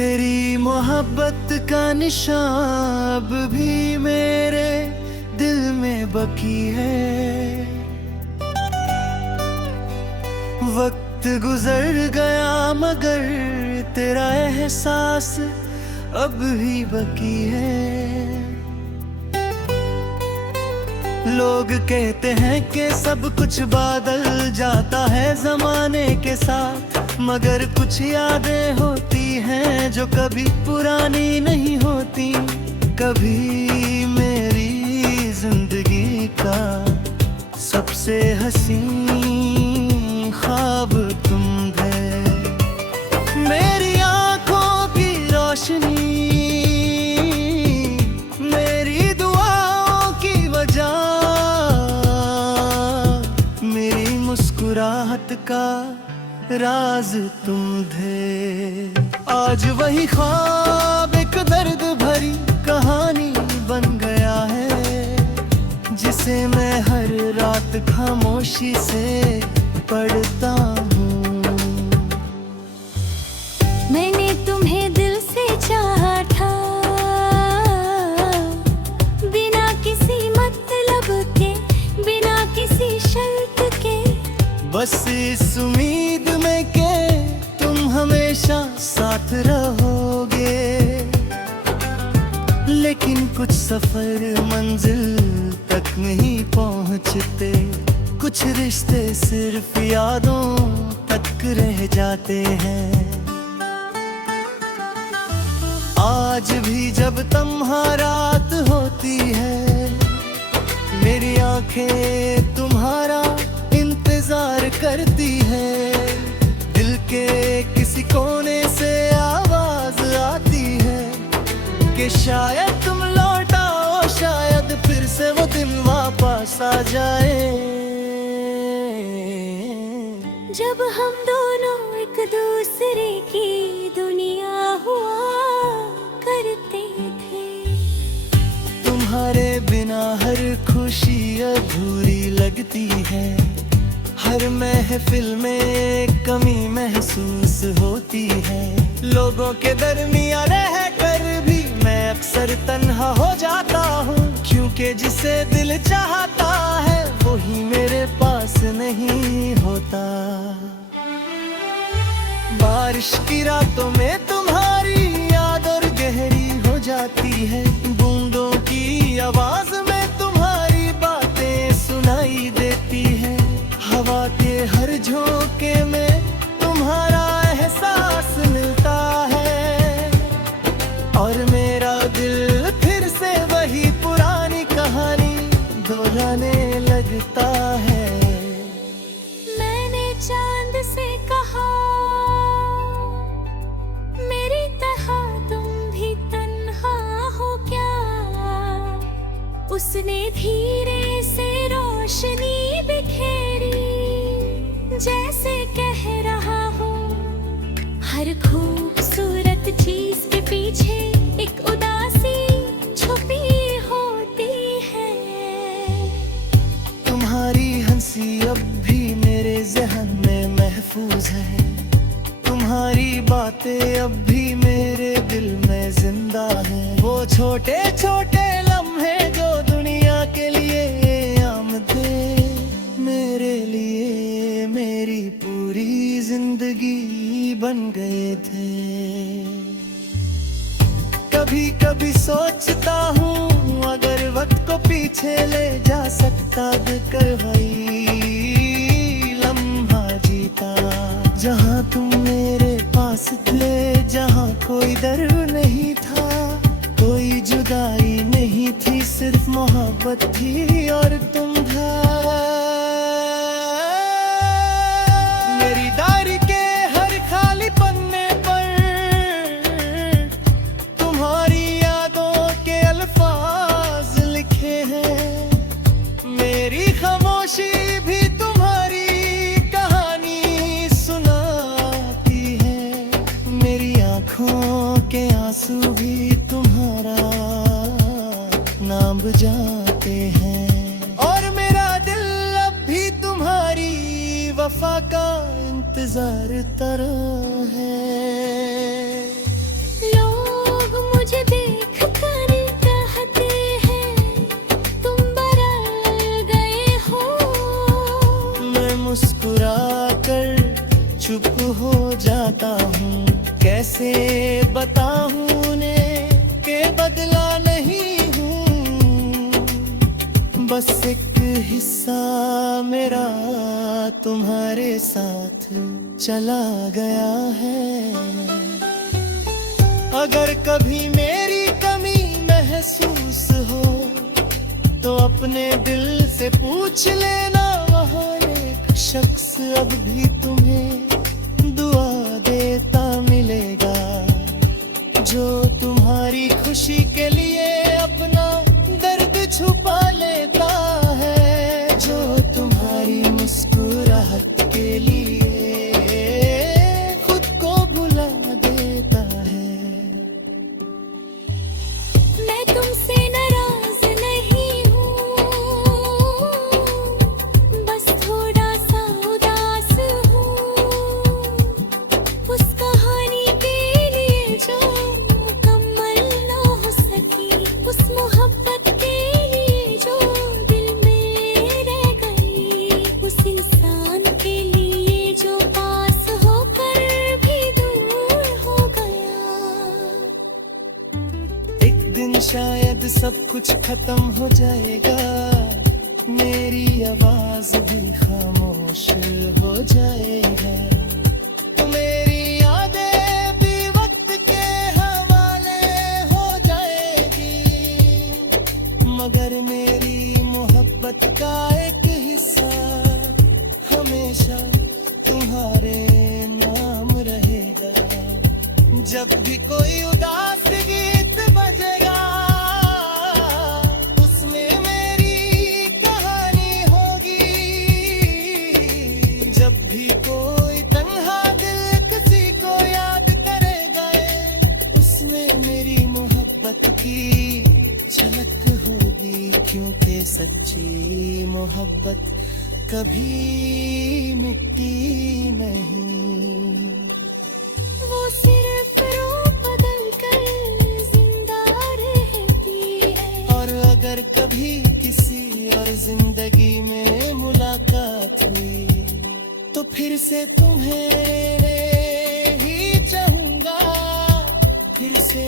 तेरी मोहब्बत का निशान भी मेरे दिल में बकी है। वक्त गुजर गया मगर तेरा एहसास अब भी बकी है। लोग कहते हैं कि सब कुछ बदल जाता है जमाने के साथ, मगर कुछ यादें होती हैं जो कभी पुरानी नहीं होती। कभी मेरी जिंदगी का सबसे हसीन ख्वाब तुम थे, मेरी आंखों की रोशनी, मेरी दुआओं की वजह, मेरी मुस्कुराहट का राज तुम थे। आज वही ख्वाब एक दर्द भरी कहानी बन गया है, जिसे मैं हर रात खामोशी से पढ़ता हूँ। मैंने तुम्हें दिल से चाहा था, बिना किसी मतलब के, बिना किसी शर्त के, बस इस उम्मीद में कि तुम हमेशा साथ रहोगे। लेकिन कुछ सफर मंजिल तक नहीं पहुंचते, कुछ रिश्ते सिर्फ यादों तक रह जाते हैं। आज भी जब तुम्हारात होती है, मेरी आंखें तुम्हारा इंतजार करती है। दिल के किसी कोने से आवाज आती है कि शायद तुम लौट आओ, शायद फिर से वो दिन वापस आ जाए। जब हम दोनों एक दूसरे की दुनिया हुआ करते थे। तुम्हारे बिना हर खुशी अधूरी लगती है, हर महफिल में कमी महसूस होती है। लोगों के दरमियां रहकर भी मैं अक्सर तन्हा हो जाता हूँ, क्योंकि जिसे दिल चाहता है वही मेरे पास नहीं होता। बारिश की रातों में तुम्हारी याद और गहरी हो जाती है, बूंदों की आवाज में तुम्हारी बातें सुनाई देती है। हवा के हर झोंके में तुम्हारा एहसास मिलता है, और मेरा दिल फिर से वही पुरानी कहानी दोहराने लगता है। मैंने चांद से कहा, मेरी तरह तुम भी तन्हा हो क्या? उसने धीरे से रोशनी बिखेरी, जैसे कह रहा हूँ हर खूबसूरत चीज के पीछे एक उदासी छुपी होती है। तुम्हारी हंसी अब भी मेरे ज़हन में महफूज है, तुम्हारी बातें अब भी मेरे दिल में जिंदा हैं। वो छोटे छोटे लम्हे जो दुनिया के लिए आम थे, मेरे लिए मेरी पूरी जिंदगी बन गए थे। कभी कभी सोचता हूँ अगर वक्त को पीछे ले जा सकता, कर वही लम्हा जीता जहाँ तुम मेरे पास थे, जहाँ कोई डर नहीं था, कोई जुदाई नहीं थी, सिर्फ मोहब्बत थी और तुम था। मेरी डायरी के हर खाली पन्ने पर तुम्हारी यादों के अल्फाज लिखे हैं। मेरी खामोशी भी तुम्हारी कहानी सुनाती है, मेरी आंखों के आंसू भी तुम्हारा नाम बजाते हैं, और मेरा दिल अब भी तुम्हारी वफा का इंतजार तरह है। मुझे देख कर कहते हैं तुम बदल गए हो। मैं मुस्कुरा कर चुप हो जाता हूँ, कैसे बताऊँ उन्हें कि बदला नहीं हूँ। बस एक हिस्सा मेरा तुम्हारे साथ चला गया है। अगर कभी मेरी कमी महसूस हो तो अपने दिल से पूछ लेना, वहाँ एक शख्स अब भी तुम्हें दुआ देता मिलेगा, जो तुम्हारी खुशी के लिए अपना दर्द छुपा लेता है, जो तुम्हारी मुस्कुराहट के लिए खुद को भुला देता है। मैं तुमसे नाराज नहीं हूँ, बस थोड़ा सा उदास हूँ। उस कहानी के लिए जो मुकम्मल ना हो सकी, उस मोहब्बत के लिए जो दिल में रह गई, उस इंसान के लिए जो पास होकर भी दूर हो गया। एक दिन शायद सब कुछ खत्म हो जाएगा, मेरी आवाज भी खामोश हो जाएगा। तो मेरी यादें भी वक्त के हवाले हो जाएगी, मगर मेरी मोहब्बत का एक हिस्सा हमेशा तुम्हारे नाम रहेगा। जब भी कोई उदास गीत बजेगा, उसमें मेरी कहानी होगी। जब भी कोई तन्हा दिल किसी को याद करेगा, उसमें मेरी मोहब्बत की झलक होगी, क्योंकि सच्ची मोहब्बत कभी मिटती नहीं। वो सिर्फ रूप बदल कर जिंदा रहती है। और अगर कभी किसी और जिंदगी में मुलाकात हुई तो फिर से तुम्हें ही चाहूंगा, फिर से